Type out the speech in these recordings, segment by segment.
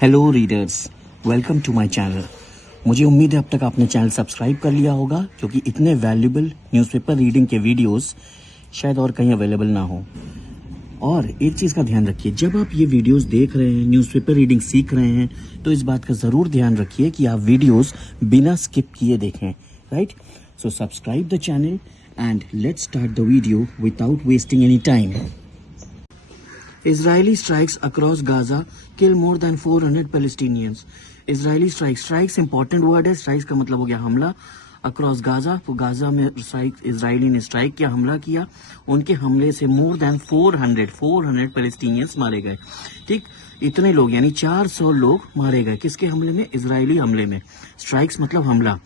Hello readers, welcome to my channel. मुझे उम्मीद है अब तक आपने चैनल सब्सक्राइब कर लिया होगा, क्योंकि इतने वैल्यूबल न्यूज़पेपर रीडिंग के वीडियोस शायद और कहीं अवेलेबल ना हो। और एक चीज़ का ध्यान रखिए, जब आप ये वीडियोस देख रहे हैं, न्यूज़पेपर रीडिंग सीख रहे हैं, तो इस बात का ज़रूर ध्यान रखिए कि आप वीडियोस बिना स्किप किए देखें, right? So subscribe the channel and let's start the video without wasting any time. Israeli strikes across Gaza kill more than 400 Palestinians. Israeli strikes important word है। strikes का मतलब हो गया हमला। across Gaza, तो गाजा में इसराइली ने strike किया, हमला किया। उनके हमले से more than 400 Palestinians मारे गए। ठीक, इतने लोग यानी 400 लोग मारे गए। किसके हमले में? इजरायली हमले में। स्ट्राइक्स मतलब हमला।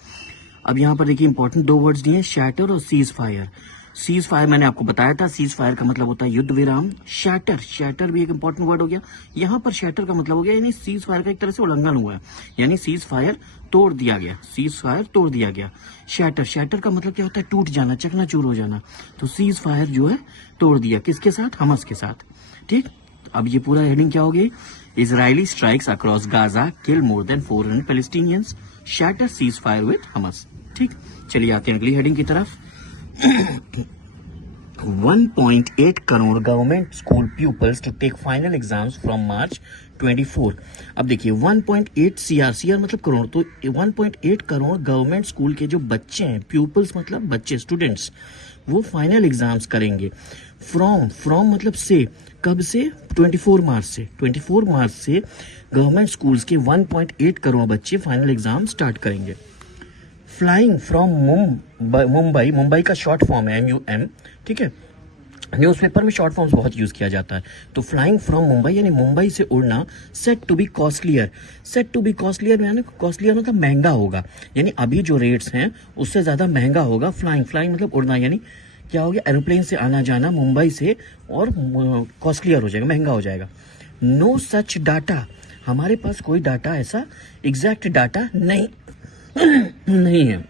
अब यहाँ पर देखिए इंपॉर्टेंट दो वर्ड्स दिए, शैटर और सीज फायर। सीज फायर मैंने आपको बताया था, सीज फायर का मतलब होता है युद्ध विराम। शैटर भी एक इंपॉर्टेंट वर्ड हो गया। यहाँ पर शैटर का मतलब हो गया यानी सीज फायर का एक तरह से उल्लंघन हुआ है, यानी सीज फायर तोड़ दिया गया। सीज फायर तोड़ दिया गया। शैटर का मतलब क्या होता है? टूट जाना, चकनाचूर हो जाना। तो सीज फायर जो है तोड़ दिया, किसके साथ? हमास के साथ। ठीक, अब ये पूरा हेडिंग क्या हो गई? Israeli strikes across Gaza kill more than 400 Palestinians, shatter ceasefire with Hamas. ठीक, चलिए आते हैं अगली हेडिंग की तरफ। 1.8 crore government school pupils to take final exams from March 24। अब देखिए 1.8 सीआर मतलब करोड़, तो 1.8 करोड़ गवर्नमेंट स्कूल के जो बच्चे हैं, pupils मतलब बच्चे, स्टूडेंट्स, वो फाइनल एग्जाम्स करेंगे। फ्रॉम मतलब से, कब से? 24 मार्च से। 24 मार्च से गवर्नमेंट स्कूल्स के 1.8 करोड़ बच्चे फाइनल एग्जाम स्टार्ट करेंगे। फ्लाइंग फ्रॉम मुंबई का शॉर्ट फॉर्म है MUM। ठीक है, न्यूज़पेपर में शॉर्ट फॉर्म्स बहुत यूज किया जाता है। तो फ्लाइंग फ्रॉम मुंबई यानी मुंबई से उड़ना। सेट टू बी कॉस्टलियर यानी कॉस्टलियर मतलब महंगा होगा, यानी अभी जो रेट्स हैं उससे ज्यादा महंगा होगा। फ्लाइंग मतलब उड़ना, यानी क्या हो गया? एरोप्लेन से आना जाना मुंबई से और कॉस्टलियर हो जाएगा, महंगा हो जाएगा। नो सच डाटा, हमारे पास कोई डाटा, ऐसा एग्जैक्ट डाटा नहीं नहीं है।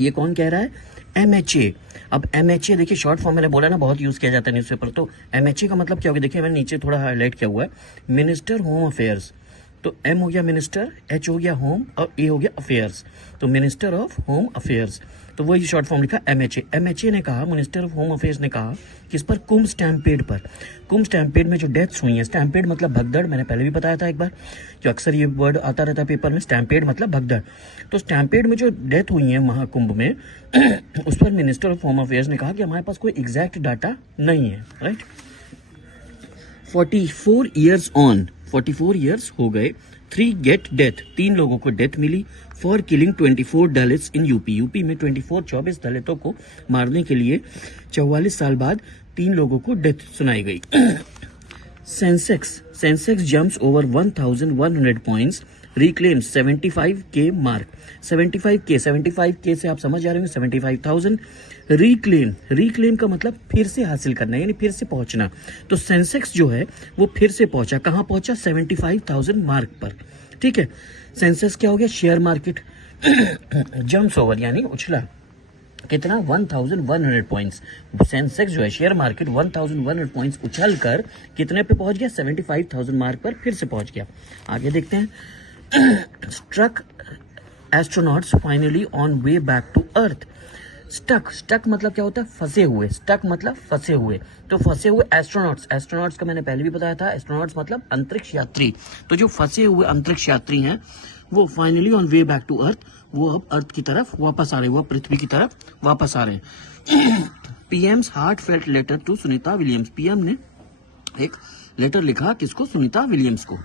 ये कौन कह रहा है? MHA। अब MHA देखिए शॉर्ट फॉर्म, मैंने बोला ना बहुत यूज किया जाता है न्यूज़पेपर। तो MHA का मतलब क्या हो गया? देखिए मैंने नीचे थोड़ा हाईलाइट किया हुआ है, मिनिस्टर होम अफेयर्स। तो M हो गया मिनिस्टर, H हो गया होम और A हो गया अफेयर्स। तो मिनिस्टर ऑफ होम अफेयर्स, तो वही शॉर्ट फॉर्म लिखा MHA। MHA ने कहा, मिनिस्टर ऑफ होम अफेयर्स ने कहा कि इस पर कुंभ स्टैम्पेड में जो डेथ्स हुई हैं, स्टैम्पेड मतलब भगदड़, मैंने पहले भी बताया था एक बार कि अक्सर ये वर्ड आता रहता है पेपर में, स्टैम्पेड मतलब भगदड़। तो स्टैम्पेड में जो डेथ हुई है महाकुंभ में उस पर मिनिस्टर ऑफ होम अफेयर्स ने कहा कि हमारे पास कोई एग्जैक्ट डाटा नहीं है, राइट? 44 ईयर्स हो गए, 3 गेट डेथ, 3 लोगों को डेथ मिली for killing 24 Dalits in UP में 24 दलितों को मारने के लिए 44 साल बाद 3 लोगों को डेथ सुनाई गई। Sensex jumps over 1100 points, reclaim 75K mark. 75K से आप समझ जा रहे होंगे 75,000। रिक्लेम का मतलब फिर से हासिल करना, यानी फिर से पहुंचना। तो सेंसेक्स जो है वो फिर से पहुंचा, कहां पहुंचा? 75,000 मार्क पर। ठीक है, सेंसेक्स क्या हो गया? Share market. जंप्स ओवर यानी उछला, कितना? 1100 पॉइंट्स। सेंसेक्स जो है शेयर मार्केट 1100 पॉइंट्स उछल कर कितने पे पहुंच गया? 75,000 मार्क पर फिर से पहुंच गया। आगे देखते हैं। Struck astronauts finally on way back to earth. Stuck मतलब क्या होता है? फंसे हुए। स्टक मतलब फंसे हुए, तो फंसे हुए एस्ट्रोनॉट्स का मैंने पहले भी बताया था। एस्ट्रोनॉट्स मतलब अंतरिक्ष यात्री। तो जो फंसे हुए अंतरिक्ष यात्री हैं वो finally on way back to earth, वो अब अर्थ की तरफ वापस आ रहे हैं, वो पृथ्वी की तरफ वापस आ रहे हैं। PM's heartfelt letter to Sunita Williams. PM ने एक लेटर लिखा, किसको? सुनीता विलियम्स को।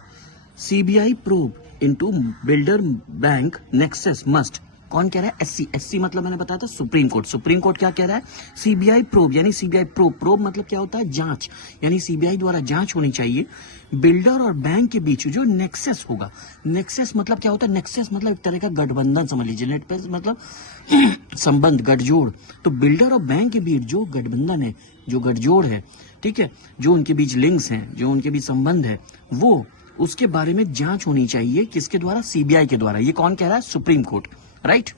CBI probe into builder bank nexus must. कौन कह रहा है? SC मतलब मैंने बताया था सुप्रीम कोर्ट क्या कह रहा है? CBI प्रोब यानी CBI प्रोब मतलब क्या होता है? जांच, यानी CBI द्वारा जांच होनी चाहिए बिल्डर और बैंक के बीच जो नेक्सस होगा। नेक्सस मतलब क्या होता है? नेक्सस मतलब एक तरह का गठबंधन समझ लीजिए, नेट मतलब संबंध, गठजोड़। तो बिल्डर और बैंक के बीच जो गठबंधन है, जो गठजोड़ है, ठीक है, जो उनके बीच लिंक्स हैं, जो उनके बीच संबंध है, वो उसके बारे में जांच होनी चाहिए। किसके द्वारा? CBI के द्वारा। ये कौन कह रहा है? Supreme court, right?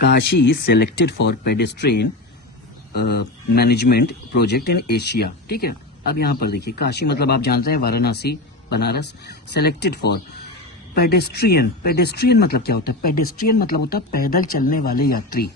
Kashi is selected for pedestrian management project in Asia. ठीक है, अब यहाँ पर देखिए, काशी मतलब आप जानते हैं Varanasi, Banaras. Selected for pedestrian. Pedestrian मतलब क्या होता है? पेडेस्ट्रियन मतलब होता है पैदल चलने वाले यात्री,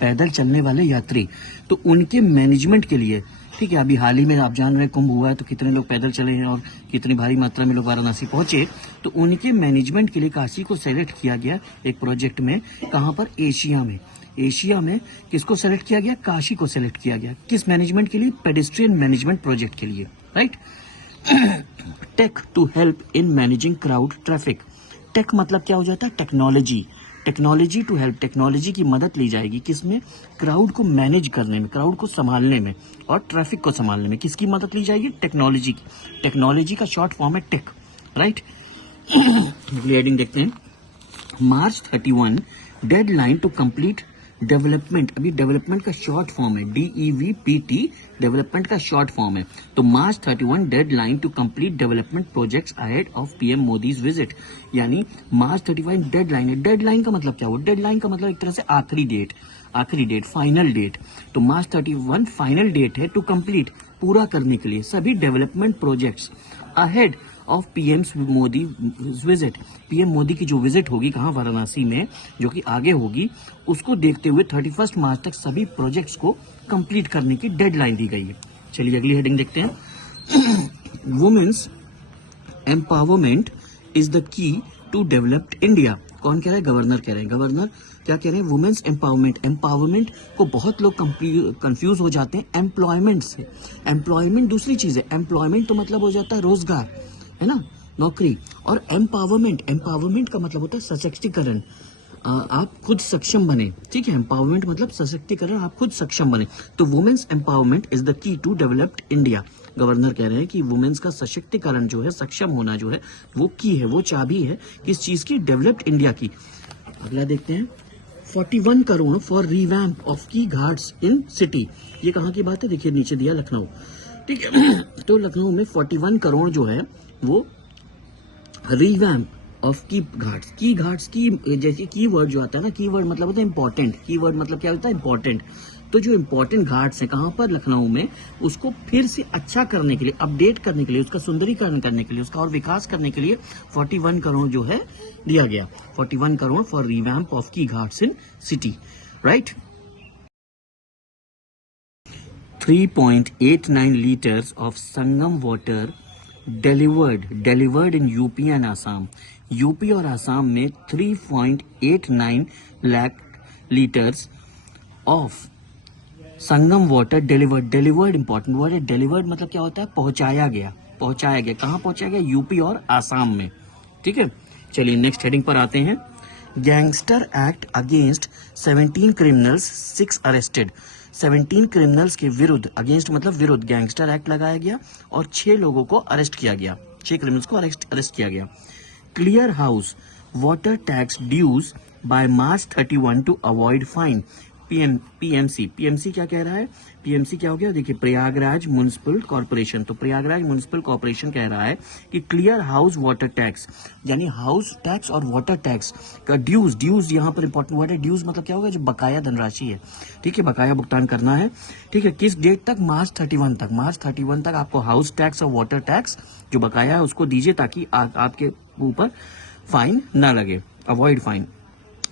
पैदल चलने वाले यात्री। तो उनके मैनेजमेंट के लिए, ठीक है, अभी हाल ही में आप जान रहे हैं कुंभ हुआ है, तो कितने लोग पैदल चले हैं और कितनी भारी मात्रा में लोग वाराणसी पहुंचे। तो उनके मैनेजमेंट के लिए काशी को सेलेक्ट किया गया एक प्रोजेक्ट में। कहाँ पर? एशिया में। एशिया में किसको सेलेक्ट किया गया? काशी को सेलेक्ट किया गया। किस मैनेजमेंट के लिए? पेडेस्ट्रियन मैनेजमेंट प्रोजेक्ट के लिए, right. Tech to help in managing crowd traffic. Tech मतलब क्या हो जाता है? Technology. Technology to help, technology की मदद ली जाएगी किसमें? क्राउड को मैनेज करने में, क्राउड को संभालने में और ट्रैफिक को संभालने में। किसकी मदद ली जाएगी? टेक्नोलॉजी की। टेक्नोलॉजी का शॉर्ट फॉर्म है टेक, राइट। अगली हेडिंग देखते हैं। March 31 deadline to complete development. अभी डेवलपमेंट का शॉर्ट फॉर्म है DEVPT, डेवलपमेंट का शॉर्ट फॉर्म है। तो March 31 deadline to complete development projects ahead of PM Modi's visit. यानी मार्च 31 डेडलाइन है। डेडलाइन का मतलब क्या हुआ? डेडलाइन का मतलब एक तरह से आखिरी डेट, आखिरी डेट, फाइनल डेट। तो मार्च 31 फाइनल डेट है टू कंप्लीट, पूरा करने के लिए सभी development projects ahead of PM Modi visit. PM Modi की जो विजिट होगी कहाँ? वाराणसी में, जो कि आगे होगी, उसको देखते हुए 31 मार्च तक सभी प्रोजेक्ट्स को कंप्लीट करने की डेडलाइन दी गई है। चलिए अगली हेडिंग देखते हैं। Women's empowerment is the key to developed India. कौन कह रहा है? गवर्नर कह रहे हैं। गवर्नर क्या कह रहे हैं? Women's empowerment. एम्पावरमेंट को बहुत लोग कंफ्यूज हो जाते हैं एम्प्लॉयमेंट से। एम्प्लॉयमेंट दूसरी चीज है, एम्प्लॉयमेंट तो मतलब हो जाता है रोजगार, है ना, नौकरी। और एम्पावरमेंट, एम्पावरमेंट का मतलब होता है सशक्तिकरण, आप खुद सक्षम बने, ठीक है। एम्पावरमेंट मतलब सशक्तिकरण, आप खुद सक्षम बने। तो women's empowerment is the key to developed India. Governor कह रहे हैं कि वुमेन्स का सशक्तिकरण जो है, सक्षम होना जो है, वो की है, वो चाबी है किस चीज की? डेवलप्ड इंडिया की। अगला देखते हैं। 41 करोड़ फॉर रिवैम्प ऑफ की घाट्स इन सिटी। ये कहाँ की बात है? देखिए नीचे दिया, लखनऊ, ठीक है। तो लखनऊ में 41 करोड़ जो है वो रिवैम्प ऑफ की घाट्स। की घाट्स की, जैसे की वर्ड जो आता है ना, की वर्ड मतलब होता है इंपॉर्टेंट। की वर्ड मतलब क्या होता है? इंपॉर्टेंट। तो जो इंपॉर्टेंट घाट्स हैं कहाँ पर? लखनऊ में। उसको फिर से अच्छा करने के लिए, अपडेट करने के लिए, उसका सुंदरीकरण करने के लिए, उसका और विकास करने के लिए 41 करोड़ जो है दिया गया। 41 करोड़ फॉर रिवैम्प ऑफ की घाट्स इन city, right. 3.89 liters of Sangam water delivered in UP and Assam. UP और आसाम में 3.89 lakh litres of Sangam water delivered important word है। डिलीवर्ड मतलब क्या होता है? पहुंचाया गया, पहुंचाया गया। कहाँ पहुंचाया गया? यूपी और आसाम में, ठीक है। चलिए नेक्स्ट हेडिंग पर आते हैं। Gangster act against 17 criminals, 6 arrested. 17 criminals के विरुद्ध, अगेंस्ट मतलब विरुद्ध, गैंगस्टर एक्ट लगाया गया और 6 लोगों को अरेस्ट किया गया, 6 क्रिमिनल्स को अरेस्ट किया गया। Clear house water tax dues by March 31 to avoid fine. PMC क्या कह रहा है? पीएमसी क्या हो गया? देखिए, प्रयागराज म्युनिसिपल कॉर्पोरेशन। तो प्रयागराज म्युनिसिपल कॉर्पोरेशन कह रहा है कि क्लियर हाउस वाटर टैक्स, यानी हाउस टैक्स और वाटर टैक्स का ड्यूज यहाँ पर इंपॉर्टेंट वर्ड है। ड्यूज मतलब क्या होगा? जो बकाया धनराशि है, ठीक है, बकाया भुगतान करना है, ठीक है। किस डेट तक? मार्च 31 तक। मार्च 31 तक आपको हाउस टैक्स और वाटर टैक्स जो बकाया है उसको दीजिए, ताकि आपके ऊपर फाइन ना लगे, अवॉइड फाइन,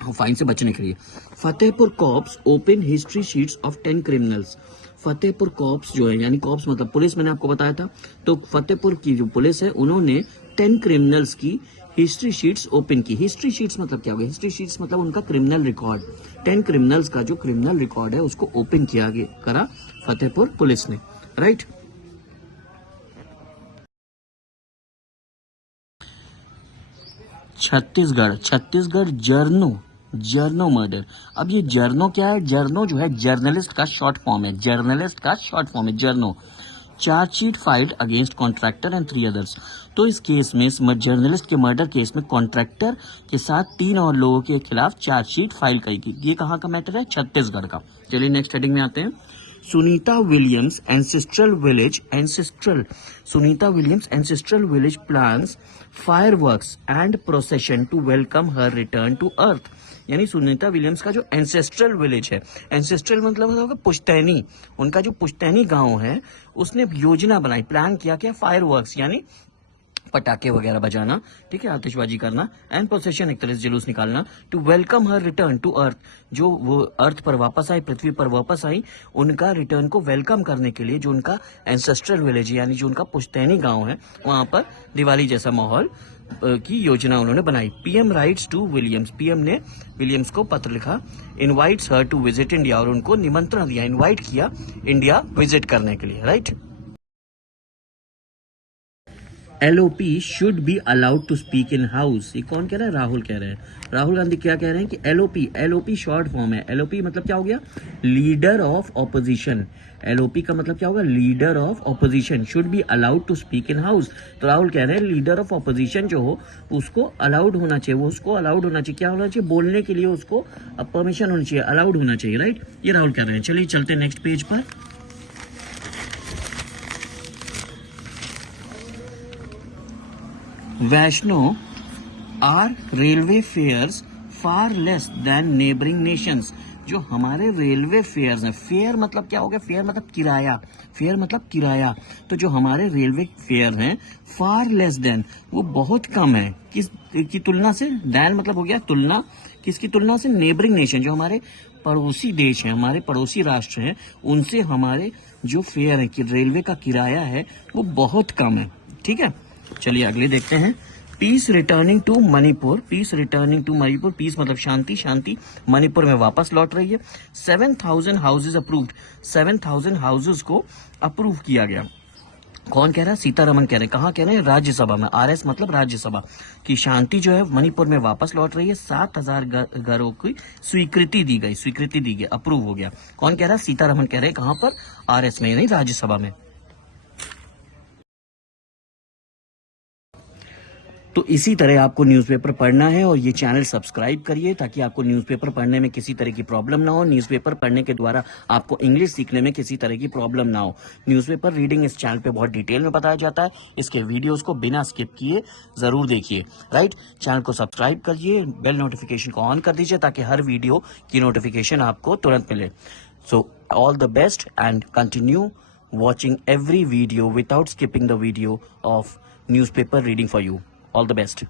फाइन से बचने के लिए। Fatehpur cops open history sheets of 10 criminals. Fatehpur cops जो है, यानी कॉप्स मतलब पुलिस, मैंने आपको बताया था। तो फतेहपुर की जो पुलिस है उन्होंने 10 क्रिमिनल्स की हिस्ट्री शीट्स ओपन की। हिस्ट्री शीट्स मतलब क्या होगा? हिस्ट्री शीट्स मतलब उनका क्रिमिनल रिकॉर्ड। 10 क्रिमिनल्स का जो क्रिमिनल रिकॉर्ड है उसको ओपन किया करा फतेहपुर पुलिस ने, राइट। छत्तीसगढ़ जर्नो मर्डर। अब ये जर्नो क्या है? जर्नो जो है जर्नलिस्ट का शॉर्ट फॉर्म है, जर्नलिस्ट का शॉर्ट फॉर्म है जर्नो। Chargesheet filed against contractor and 3 others. तो इस केस में, इस जर्नलिस्ट के मर्डर केस में कॉन्ट्रैक्टर के साथ 3 और लोगों के खिलाफ चार्जशीट फाइल की गई। ये कहाँ का मैटर है? छत्तीसगढ़ का। चलिए नेक्स्ट हेडिंग में आते हैं। Sunita Williams ancestral village plans fireworks and procession to welcome her return to earth। यानी सुनीता विलियम्स का जो एंसेस्ट्रल विलेज है, एंसेस्ट्रल मतलब होगा पुश्तैनी, उनका जो पुश्तैनी गांव है, उसने योजना बनाई, प्लान किया क्या, फायर वर्क्स यानी पटाखे वगैरह बजाना, ठीक है, आतिशबाजी करना, एंड प्रोसेशन एक तरह से जुलूस निकालना, to welcome her return to earth, जो वो अर्थ पर वापस आई, पृथ्वी पर वापस आई, उनका रिटर्न को वेलकम करने के लिए जो उनका एंसेस्ट्रल विलेज यानी जो उनका पुश्तैनी गांव है, वहां पर दिवाली जैसा माहौल की योजना उन्होंने बनाई। PM writes to Williams, PM ने विलियम्स को पत्र लिखा, invites her to visit India, और उनको निमंत्रण दिया, इनवाइट किया इंडिया विजिट करने के लिए, right. LOP should be allowed to speak in house, ये कौन कह रहा है, राहुल कह रहे हैं, राहुल गांधी क्या कह रहे हैं कि LOP शॉर्ट फॉर्म है, LOP मतलब क्या हो गया, लीडर ऑफ ऑपोजिशन, LOP का मतलब क्या होगा, leader of opposition, should be allowed to speak in house. तो राहुल कह रहे हैं लीडर ऑफ ऑपोजिशन जो हो उसको अलाउड होना चाहिए, वो उसको अलाउड होना चाहिए, क्या होना चाहिए, बोलने के लिए उसको परमिशन होनी चाहिए, अलाउड होना चाहिए, राइट, ये राहुल कह रहे हैं। चलिए चलते हैं नेक्स्ट पेज पर। वैष्णो are railway fares far less than neighbouring nations, जो हमारे रेलवे फेयर्स हैं, फेयर मतलब क्या हो गया, फेयर मतलब किराया, फेयर मतलब किराया, तो जो हमारे रेलवे फेयर हैं फार लेस देन, वो बहुत कम है, किस की तुलना से, देन मतलब हो गया तुलना, किसकी तुलना से, नेबरिंग नेशन, जो हमारे पड़ोसी देश हैं, हमारे पड़ोसी राष्ट्र हैं, उनसे हमारे जो फेयर है कि रेलवे का किराया है वो बहुत कम है, ठीक है। चलिए अगले देखते हैं। Peace returning to Manipur, peace returning to Manipur, peace मतलब शांति, शांति मणिपुर में वापस लौट रही है। 7,000 हाउसेज अप्रूव्ड, 7,000 हाउसेज को अप्रूव किया गया। कौन कह रहा है, सीतारमन कह रहे हैं, कहाँ कह रहे हैं, राज्यसभा में, RS मतलब राज्यसभा, की शांति जो है मणिपुर में वापस लौट रही है। 7,000 घरों की स्वीकृति दी गई, स्वीकृति दी गई, अप्रूव हो गया। कौन कह रहा है, सीतारमन कह रहे हैं, कहां पर, RS में, नहीं राज्यसभा में। तो इसी तरह आपको न्यूज़पेपर पढ़ना है और ये चैनल सब्सक्राइब करिए ताकि आपको न्यूज़पेपर पढ़ने में किसी तरह की प्रॉब्लम ना हो। न्यूज़पेपर पढ़ने के द्वारा आपको इंग्लिश सीखने में किसी तरह की प्रॉब्लम ना हो। न्यूज़पेपर रीडिंग इस चैनल पे बहुत डिटेल में बताया जाता है। इसके वीडियोस को बिना स्किप किए ज़रूर देखिए, राइट। चैनल को सब्सक्राइब करिए, बेल नोटिफिकेशन को ऑन कर दीजिए ताकि हर वीडियो की नोटिफिकेशन आपको तुरंत मिले। So all the best and continue watching every video without skipping the video of newspaper reading for you. All the best.